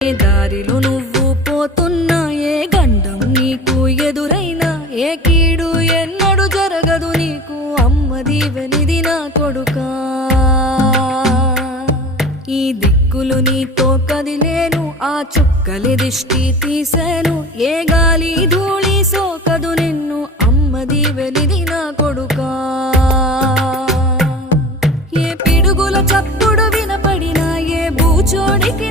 ఏ దారిలో నువ్వు పోతున్నా, ఏ గండం నీకు ఎదురైనా, ఏ కీడు ఎన్నడు జరగదు నీకు. అమ్మ దీవెనిది నా కొడుకా. ఈ దిక్కులు నీతో కదిలేను, ఆ చుక్కలి దిష్టి తీసేను. ఏ గాలి ధూళి సోకదు నిన్ను, అమ్మ దీవెనిది నా కొడుకా. ఏ పిడుగుల చప్పుడు వినపడినా, ఏ బూచోడికి